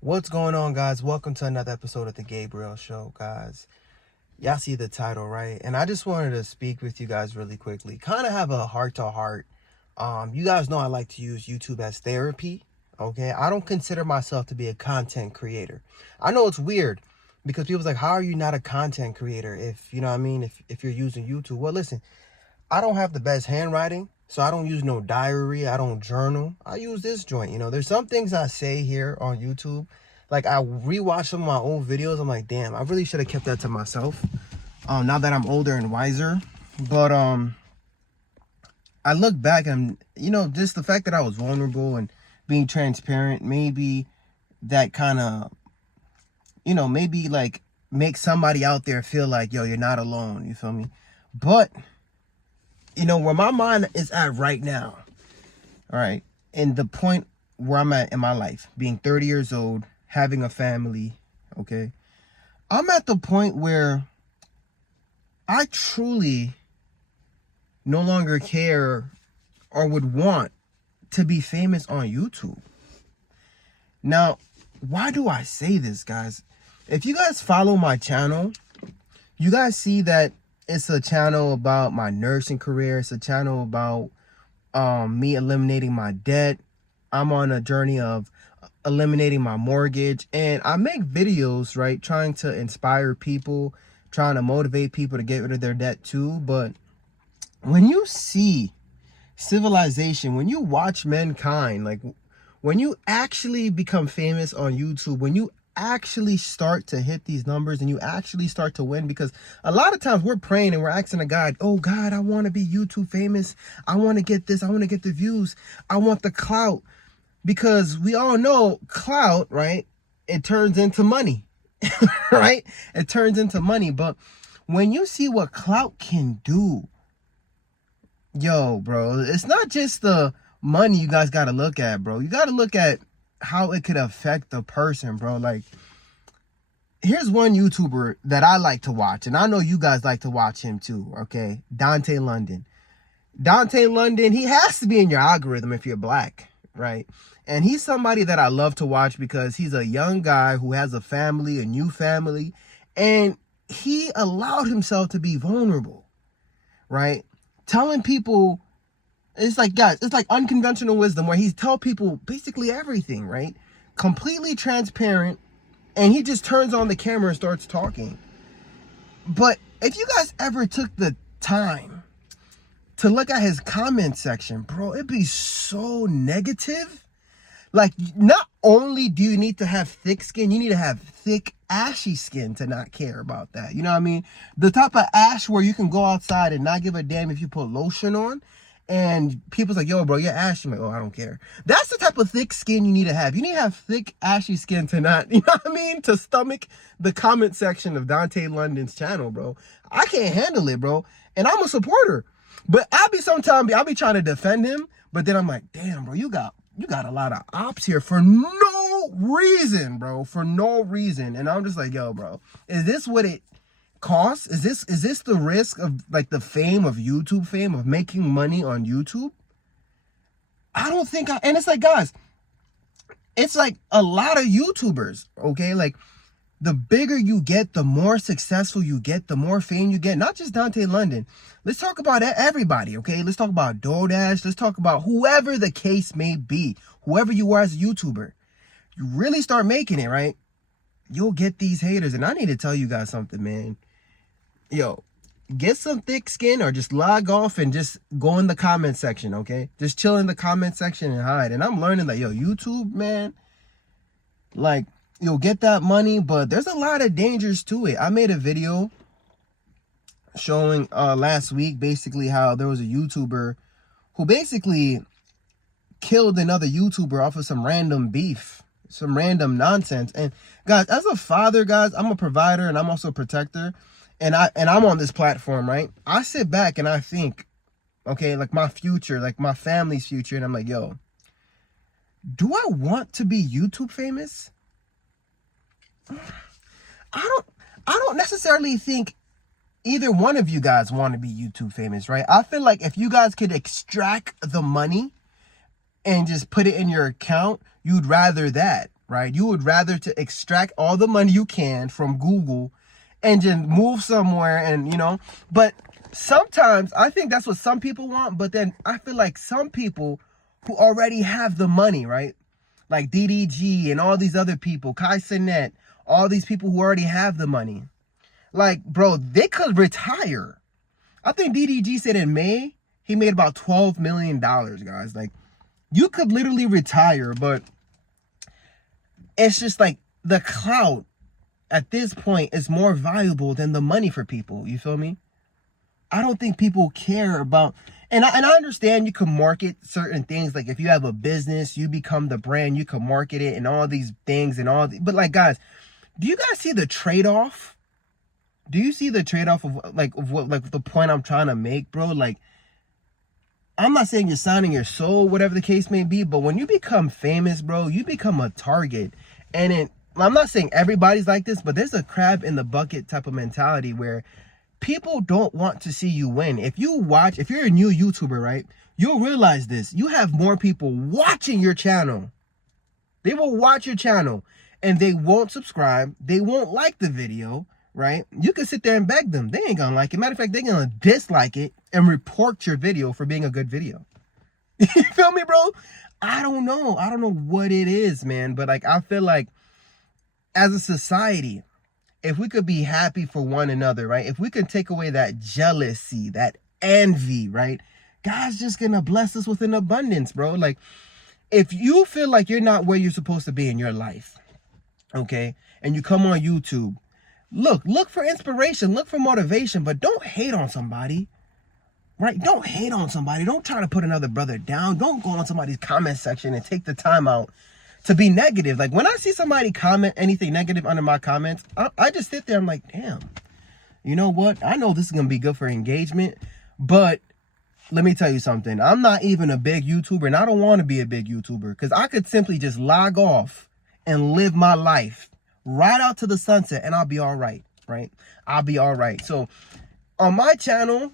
What's going on, guys? Welcome to another episode of the Gabriel Show, guys. Y'all see the title, right? And I just wanted to speak with you guys really quickly. Kind of have a heart-to-heart. You guys know I like to use YouTube as therapy, okay? I don't consider myself to be a content creator. I know it's weird because people's like, how are you not a content creator if, you know what I mean, if you're using YouTube? Well, listen, I don't have the best handwriting, so I don't use no diary. I don't journal. I use this joint. There's some things I say here on YouTube. Like, I rewatch some of my old videos. I'm like, damn, I really should have kept that to myself. Now that I'm older and wiser. But I look back and, just the fact that I was vulnerable and being transparent, maybe that kind of, maybe like make somebody out there feel like, yo, you're not alone. You feel me? But where my mind is at right now, all right, and the point where I'm at in my life, being 30 years old, having a family, okay, I'm at the point where I truly no longer care or would want to be famous on YouTube. Now, why do I say this, guys? If you guys follow my channel, you guys see that it's a channel about my nursing career. It's a channel about me eliminating my debt. I'm on a journey of eliminating my mortgage. And I make videos, right, trying to inspire people, trying to motivate people to get rid of their debt too. But when you see civilization, when you watch mankind, like when you actually become famous on YouTube, when you actually start to hit these numbers and you actually start to win, because a lot of times we're praying and we're asking a God, oh God, I want to be YouTube famous. I want to get this. I want to get the views. I want the clout, because we all know clout, right? It turns into money, right? It turns into money. But when you see what clout can do, yo, bro, it's not just the money you guys got to look at, bro. You got to look at how it could affect the person, bro. Like, here's one YouTuber that I like to watch, and I know you guys like to watch him too, okay? Dante London. Dante London, he has to be in your algorithm if you're black, right? And he's somebody that I love to watch because he's a young guy who has a family, a new family, and he allowed himself to be vulnerable, right? Telling people, it's like, guys, it's like unconventional wisdom where he's tell people basically everything, right? Completely transparent. And he just turns on the camera and starts talking. But if you guys ever took the time to look at his comment section, bro, it'd be so negative. Like, not only do you need to have thick skin, you need to have thick, ashy skin to not care about that. You know what I mean? The type of ash where you can go outside and not give a damn if you put lotion on. And people's like, yo, bro, you're ashy. I'm like, oh, I don't care. That's the type of thick skin you need to have. You need to have thick, ashy skin to not, you know what I mean? To stomach the comment section of Dante London's channel, bro. I can't handle it, bro. And I'm a supporter. But I'll be trying to defend him. But then I'm like, damn, bro, you got a lot of ops here for no reason, bro. For no reason. And I'm just like, yo, bro, is this what it costs? Is this the risk of like the fame of YouTube fame, of making money on YouTube? I don't think and it's like, guys, it's like a lot of YouTubers, okay? Like, the bigger you get, the more successful you get, the more fame you get. Not just Dante London. Let's talk about everybody, okay? Let's talk about DoorDash. Let's talk about whoever the case may be. Whoever you are as a YouTuber. You really start making it, right? You'll get these haters. And I need to tell you guys something, man. Yo, get some thick skin or just log off and just go in the comment section, okay? Just chill in the comment section and hide. And I'm learning that, yo, YouTube, man, like, you'll get that money, but there's a lot of dangers to it. I made a video showing last week basically how there was a YouTuber who basically killed another YouTuber off of some random beef, some random nonsense. And guys, as a father, guys, I'm a provider and I'm also a protector. And I'm on this platform, right? I sit back and I think, okay, like my future, like my family's future. And I'm like, yo, do I want to be YouTube famous? I don't necessarily think either one of you guys want to be YouTube famous, right? I feel like if you guys could extract the money and just put it in your account, you'd rather that. right? You would rather to extract all the money you can from Google and just move somewhere and, but sometimes I think that's what some people want. But then I feel like some people who already have the money, right? Like DDG and all these other people, Kai Cenat, all these people who already have the money. Like, bro, they could retire. I think DDG said in May, he made about $12 million, guys. Like, you could literally retire, but it's just like the clout at this point is more valuable than the money for people. You feel me? I don't think people care about, and I understand you can market certain things. Like if you have a business, you become the brand, you can market it and all these things and all. But like, guys, do you guys see the trade-off? Do you see the trade-off of what the point I'm trying to make, bro? Like, I'm not saying you're signing your soul, whatever the case may be, but when you become famous, bro, you become a target. And I'm not saying everybody's like this, but there's a crab in the bucket type of mentality where people don't want to see you win. If you're a new YouTuber, right, you'll realize this. You have more people watching your channel. They will watch your channel and they won't subscribe. They won't like the video, right? You can sit there and beg them. They ain't gonna like it. Matter of fact, they're gonna dislike it and report your video for being a good video. You feel me, bro? I don't know what it is, man. But like, I feel like as a society, if we could be happy for one another, right? If we can take away that jealousy, that envy, right? God's just gonna bless us with an abundance, bro. Like, if you feel like you're not where you're supposed to be in your life, okay, and you come on YouTube, look for inspiration, look for motivation, but don't hate on somebody, right? Don't hate on somebody. Don't try to put another brother down. Don't go on somebody's comment section and take the time out to be negative. Like, when I see somebody comment anything negative under my comments, I just sit there. I'm like, damn, you know what? I know this is going to be good for engagement, but let me tell you something. I'm not even a big YouTuber, and I don't want to be a big YouTuber because I could simply just log off and live my life right out to the sunset and I'll be all right, right? I'll be all right. So on my channel,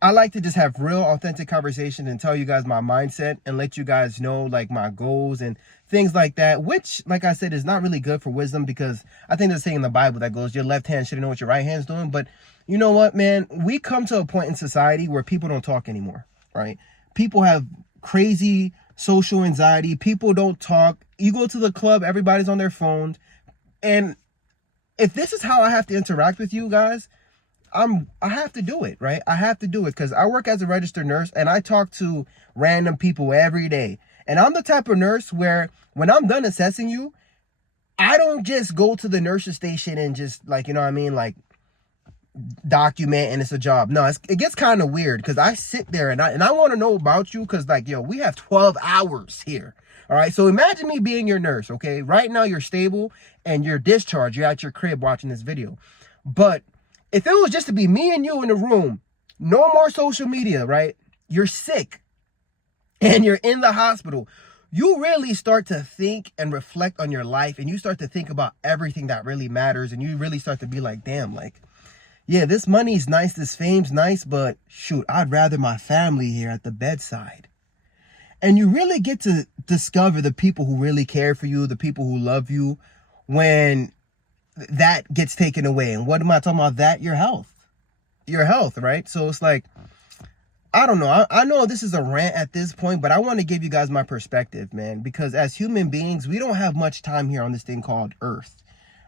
I like to just have real authentic conversations and tell you guys my mindset and let you guys know like my goals and things like that, which, like I said, is not really good for wisdom, because I think there's a saying in the Bible that goes, your left hand should know what your right hand's doing. But you know what, man? We come to a point in society where people don't talk anymore, right? People have crazy social anxiety. People don't talk. You go to the club, everybody's on their phones. And if this is how I have to interact with you guys, I have to do it, right? I have to do it because I work as a registered nurse and I talk to random people every day. And I'm the type of nurse where when I'm done assessing you, I don't just go to the nurse's station and just like, you know what I mean? Like document and it's a job. No, it gets kind of weird because I sit there and I want to know about you because like, yo, we have 12 hours here. All right. So imagine me being your nurse. Okay. Right now you're stable and you're discharged. You're at your crib watching this video. But if it was just to be me and you in the room, no more social media, right? You're sick and you're in the hospital. You really start to think and reflect on your life and you start to think about everything that really matters. And you really start to be like, damn, like, yeah, this money's nice, this fame's nice, but shoot, I'd rather my family here at the bedside. And you really get to discover the people who really care for you, the people who love you, when that gets taken away. And what am I talking about? That your health, right? So it's like, I don't know. I know this is a rant at this point, but I want to give you guys my perspective, man, because as human beings, we don't have much time here on this thing called Earth,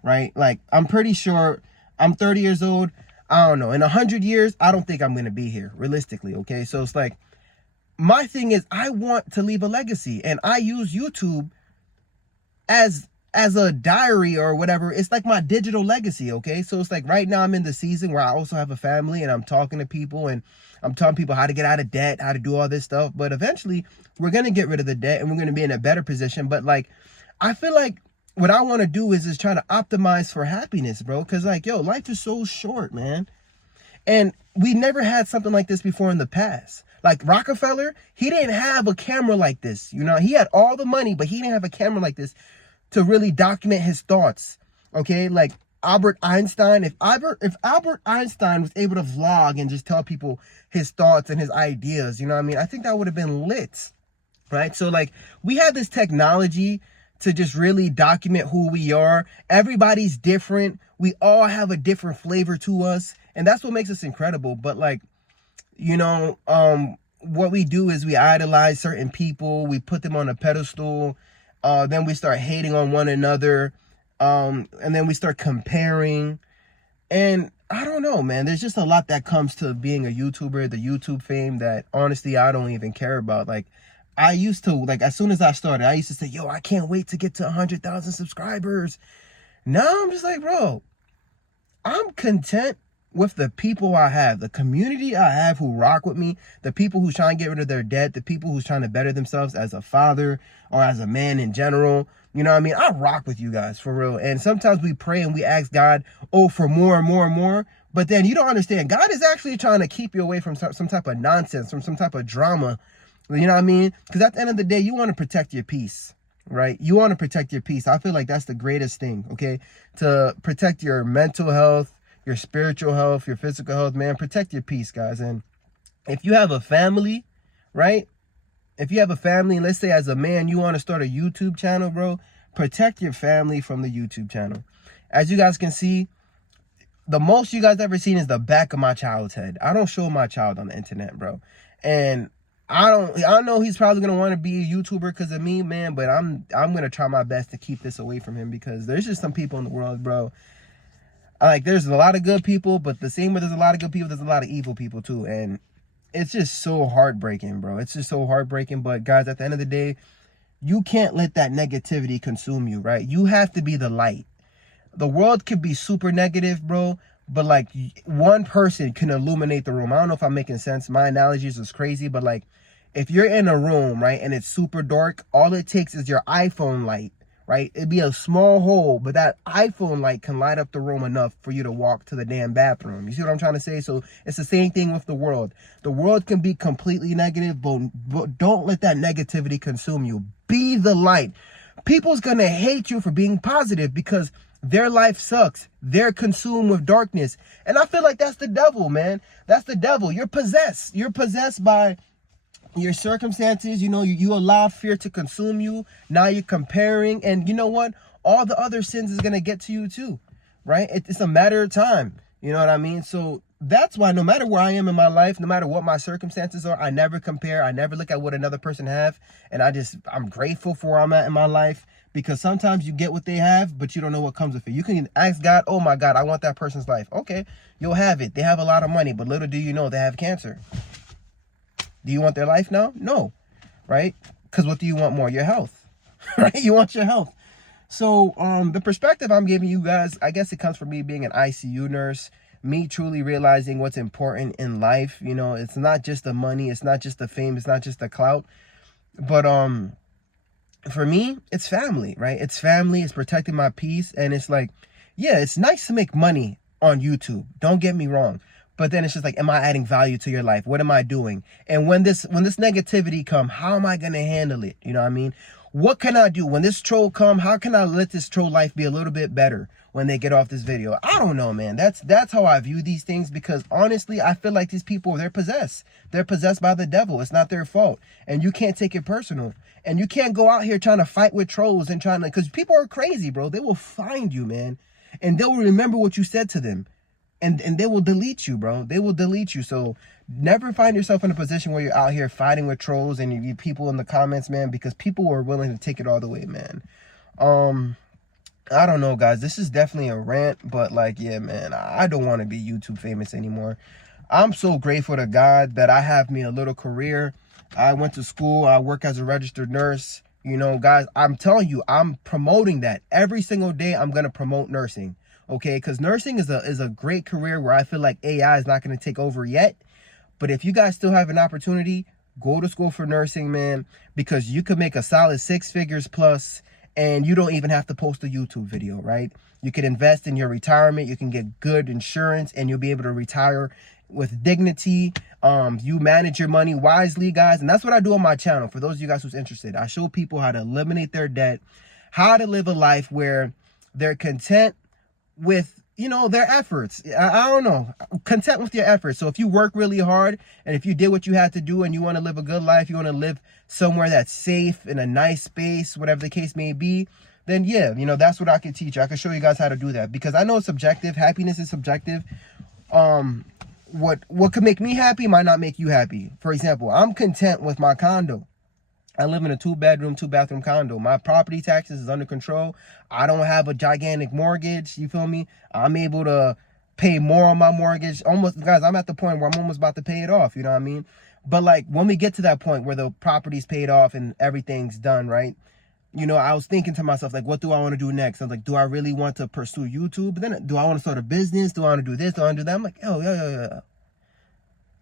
right? Like, I'm pretty sure I'm 30 years old. I don't know. In 100 years, I don't think I'm going to be here realistically. Okay. So it's like, my thing is I want to leave a legacy and I use YouTube as a diary or whatever. It's like my digital legacy. Okay. So it's like right now I'm in the season where I also have a family and I'm talking to people and I'm telling people how to get out of debt, how to do all this stuff. But eventually we're going to get rid of the debt and we're going to be in a better position. But like, I feel like what I want to do is try to optimize for happiness, bro. Cause like, yo, life is so short, man. And we never had something like this before in the past. Like Rockefeller, he didn't have a camera like this. You know, he had all the money, but he didn't have a camera like this to really document his thoughts. Okay. Like Albert Einstein, if Albert Einstein was able to vlog and just tell people his thoughts and his ideas, you know what I mean? I think that would have been lit. Right. So like we have this technology to just really document who we are. Everybody's different. We all have a different flavor to us, and that's what makes us incredible. But like, you know, what we do is we idolize certain people, we put them on a pedestal, then we start hating on one another, and then we start comparing. And I don't know, man, there's just a lot that comes to being a YouTuber, the YouTube fame, that honestly I don't even care about. Like, I used to, like, as soon as I started, I used to say, yo, I can't wait to get to 100,000 subscribers. Now I'm just like, bro, I'm content with the people I have, the community I have who rock with me, the people who's trying to get rid of their debt, the people who's trying to better themselves as a father or as a man in general. You know what I mean? I rock with you guys, for real. And sometimes we pray and we ask God, oh, for more and more and more. But then you don't understand. God is actually trying to keep you away from some type of nonsense, from some type of drama. You know what I mean? Because at the end of the day, you want to protect your peace, right? You want to protect your peace. I feel like that's the greatest thing, okay? To protect your mental health, your spiritual health, your physical health, man. Protect your peace, guys. And if you have a family, right? If you have a family, and let's say as a man, you want to start a YouTube channel, bro, protect your family from the YouTube channel. As you guys can see, the most you guys ever seen is the back of my child's head. I don't show my child on the internet, bro. And I know he's probably going to want to be a YouTuber because of me, man, but I'm going to try my best to keep this away from him, because there's just some people in the world, bro. Like, there's a lot of good people, but the same way there's a lot of good people, there's a lot of evil people too. And it's just so heartbreaking, bro. It's just so heartbreaking. But guys, at the end of the day, you can't let that negativity consume you, right? You have to be the light. The world can be super negative, bro, but like one person can illuminate the room. I don't know if I'm making sense. My analogies is crazy, but like if you're in a room, right, and it's super dark, all it takes is your iPhone light, right? It'd be a small hole, but that iPhone light can light up the room enough for you to walk to the damn bathroom. You see what I'm trying to say? So it's the same thing with the world. The world can be completely negative, but don't let that negativity consume you. Be the light. People's gonna hate you for being positive because their life sucks. They're consumed with darkness. And I feel like that's the devil, man. That's the devil. You're possessed. You're possessed by your circumstances. You know, you allow fear to consume you. Now you're comparing. And you know what? All the other sins is going to get to you too, right? It's a matter of time. You know what I mean? So that's why no matter where I am in my life, no matter what my circumstances are, I never compare. I never look at what another person have. And I'm grateful for where I'm at in my life. Because sometimes you get what they have, but you don't know what comes with it. You can ask God, oh my God, I want that person's life. Okay, you'll have it. They have a lot of money, but little do you know they have cancer. Do you want their life now? No, right? Because what do you want more? Your health, right? You want your health. So the perspective I'm giving you guys, I guess it comes from me being an ICU nurse, me truly realizing what's important in life. You know, it's not just the money, it's not just the fame, it's not just the clout, but for me, it's family, right? It's family. It's protecting my peace. And it's like, yeah, it's nice to make money on YouTube. Don't get me wrong. But then it's just like, am I adding value to your life? What am I doing? And when this negativity come, how am I going to handle it? You know what I mean? What can I do? When this troll come, how can I let this troll life be a little bit better when they get off this video? I don't know, man. That's how I view these things, because honestly, I feel like these people, they're possessed. They're possessed by the devil. It's not their fault. And you can't take it personal. And you can't go out here trying to fight with trolls and trying to, because people are crazy, bro. They will find you, man. And they will remember what you said to them. And they will delete you, bro. They will delete you. So never find yourself in a position where you're out here fighting with trolls and you people in the comments, man, because people are willing to take it all the way, man. I don't know, guys. This is definitely a rant, but like, yeah, man, I don't want to be YouTube famous anymore. I'm so grateful to God that I have me a little career. I went to school. I work as a registered nurse. You know, guys, I'm telling you, I'm promoting that. Every single day, I'm going to promote nursing. Okay, because nursing is a great career where I feel like AI is not going to take over yet. But if you guys still have an opportunity, go to school for nursing, man, because you could make a solid 6 figures plus, and you don't even have to post a YouTube video, right? You can invest in your retirement. You can get good insurance, and you'll be able to retire with dignity. You manage your money wisely, guys. And that's what I do on my channel. For those of you guys who's interested, I show people how to eliminate their debt, how to live a life where they're content with their efforts. I don't know. Content with your efforts. So if you work really hard and if you did what you had to do and you want to live a good life, you want to live somewhere that's safe in a nice space, whatever the case may be, then yeah, that's what I can teach you. I can show you guys how to do that, because I know it's subjective. Happiness is subjective. What could make me happy might not make you happy. For example, I'm content with my condo. I live in a 2-bedroom, 2-bathroom condo. My property taxes is under control. I don't have a gigantic mortgage. You feel me? I'm able to pay more on my mortgage. Almost, guys, I'm at the point where I'm almost about to pay it off. You know what I mean? But like when we get to that point where the property's paid off and everything's done, right? I was thinking to myself, like, what do I want to do next? I was like, do I really want to pursue YouTube? But then do I want to start a business? Do I want to do this? Do I want to do that? I'm like, yo.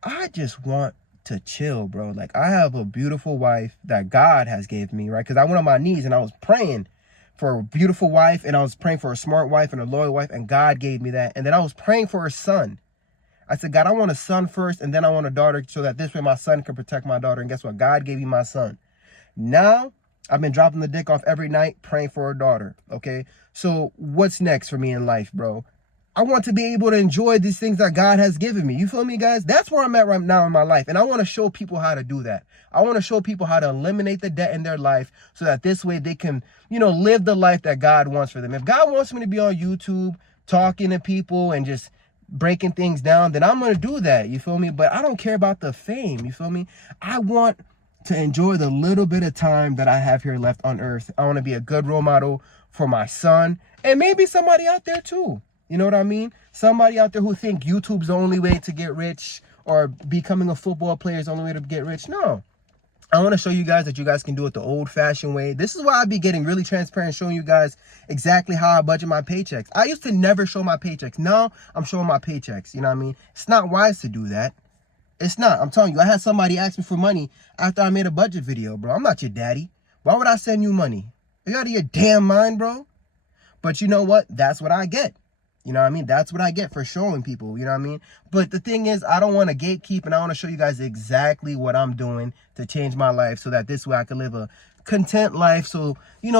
I just want to chill, bro. Like, I have a beautiful wife that God has gave me, right? Because I went on my knees and I was praying for a beautiful wife, and I was praying for a smart wife and a loyal wife, and God gave me that. And then I was praying for a son. I said, God, I want a son first, and then I want a daughter, so that this way my son can protect my daughter. And guess what? God gave me my son. Now, I've been dropping the dick off every night, praying for a daughter, okay? So what's next for me in life, bro? I want to be able to enjoy these things that God has given me. You feel me, guys? That's where I'm at right now in my life. And I want to show people how to do that. I want to show people how to eliminate the debt in their life, so that this way they can, live the life that God wants for them. If God wants me to be on YouTube talking to people and just breaking things down, then I'm going to do that. You feel me? But I don't care about the fame. You feel me? I want to enjoy the little bit of time that I have here left on earth. I want to be a good role model for my son, and maybe somebody out there too. You know what I mean? Somebody out there who think YouTube's the only way to get rich, or becoming a football player is the only way to get rich. No. I want to show you guys that you guys can do it the old-fashioned way. This is why I be getting really transparent, showing you guys exactly how I budget my paychecks. I used to never show my paychecks. Now I'm showing my paychecks. You know what I mean? It's not wise to do that. It's not. I'm telling you, I had somebody ask me for money after I made a budget video, bro. I'm not your daddy. Why would I send you money? You out of your damn mind, bro? But you know what? That's what I get. You know what I mean? That's what I get for showing people, you know what I mean? But the thing is, I don't want to gatekeep, and I want to show you guys exactly what I'm doing to change my life, so that this way I can live a content life. So,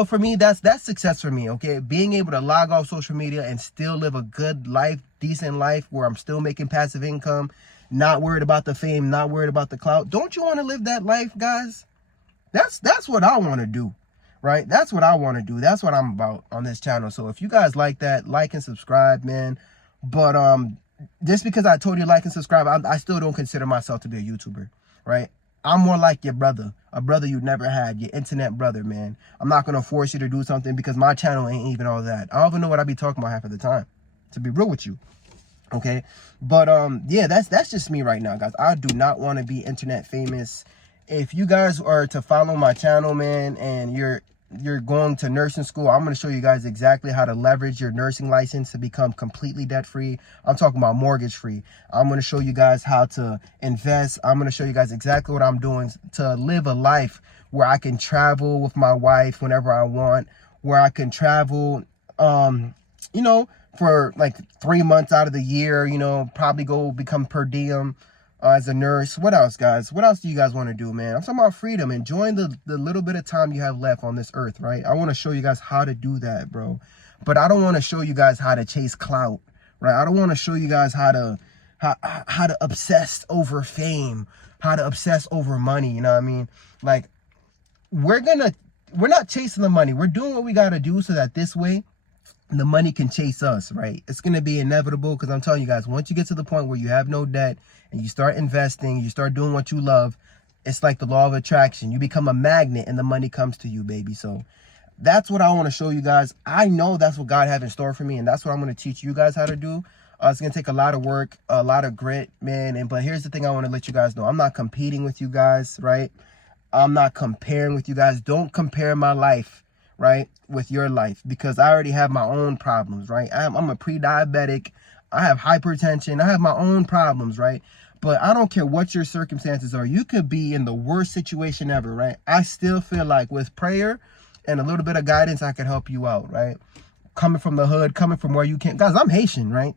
for me, that's success for me, okay? Being able to log off social media and still live a good life, decent life, where I'm still making passive income, not worried about the fame, not worried about the clout. Don't you want to live that life, guys? That's what I want to do. Right? That's what I want to do. That's what I'm about on this channel. So if you guys like that, like and subscribe, man. But just because I told you like and subscribe, I still don't consider myself to be a YouTuber, right? I'm more like your brother, a brother you never had, your internet brother, man. I'm not going to force you to do something, because my channel ain't even all that. I don't even know what I be talking about half of the time, to be real with you. Okay? But yeah, that's just me right now, guys. I do not want to be internet famous. If you guys are to follow my channel, man, and you're going to nursing school, I'm going to show you guys exactly how to leverage your nursing license to become completely debt-free. I'm talking about mortgage-free. I'm going to show you guys how to invest. I'm going to show you guys exactly what I'm doing to live a life where I can travel with my wife whenever I want, where I can travel, for like 3 months out of the year, probably go become per diem as a nurse. What else, guys? What else do you guys want to do, man? I'm talking about freedom, enjoying the little bit of time you have left on this earth, right? I want to show you guys how to do that, bro. But I don't want to show you guys how to chase clout, right? I don't want to show you guys how to obsess over fame, how to obsess over money, you know what I mean? Like, we're not chasing the money. We're doing what we got to do, so that this way the money can chase us, right? It's going to be inevitable, because I'm telling you guys, once you get to the point where you have no debt and you start investing, you start doing what you love, it's like the law of attraction. You become a magnet and the money comes to you, baby. So that's what I want to show you guys. I know that's what God has in store for me, and that's what I'm going to teach you guys how to do. It's going to take a lot of work, a lot of grit, man. But here's the thing I want to let you guys know. I'm not competing with you guys, right? I'm not comparing with you guys. Don't compare my life, right, with your life, because I already have my own problems, right? I'm a pre-diabetic. I have hypertension. I have my own problems, right? But I don't care what your circumstances are. You could be in the worst situation ever, right? I still feel like with prayer and a little bit of guidance, I can help you out, right? Coming from the hood, coming from where you can. Guys, I'm Haitian, right?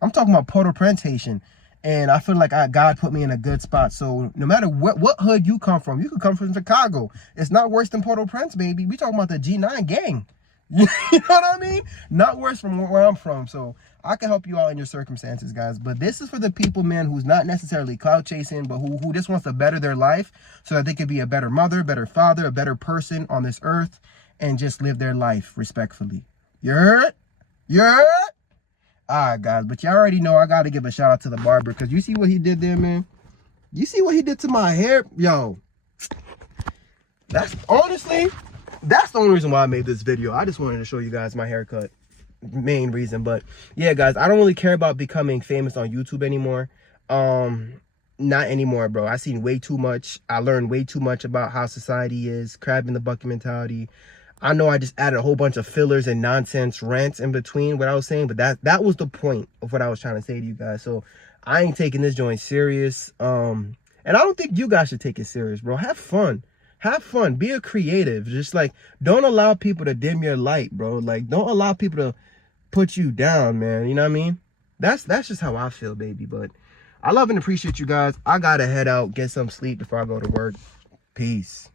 I'm talking about Port-au-Prince Haitian. And I feel like God put me in a good spot. So no matter what hood you come from, you could come from Chicago. It's not worse than Port-au-Prince, baby. We talking about the G9 gang. You know what I mean? Not worse from where I'm from. So I can help you out in your circumstances, guys. But this is for the people, man, who's not necessarily clout chasing, but who just wants to better their life so that they could be a better mother, better father, a better person on this earth, and just live their life respectfully. You heard? You heard? All right, guys. But you already know I got to give a shout out to the barber, because you see what he did there, man? You see what he did to my hair? Yo, that's honestly... that's the only reason why I made this video. I just wanted to show you guys my haircut. Main reason. But yeah, guys, I don't really care about becoming famous on YouTube anymore. Not anymore, bro. I seen way too much. I learned way too much about how society is. Crab in the bucket mentality. I know I just added a whole bunch of fillers and nonsense rants in between what I was saying, but that was the point of what I was trying to say to you guys. So I ain't taking this joint serious. And I don't think you guys should take it serious, bro. Have fun. Have fun. Be a creative. Just like, don't allow people to dim your light, bro. Like, don't allow people to put you down, man. You know what I mean? That's just how I feel, baby. But I love and appreciate you guys. I gotta head out, get some sleep before I go to work. Peace.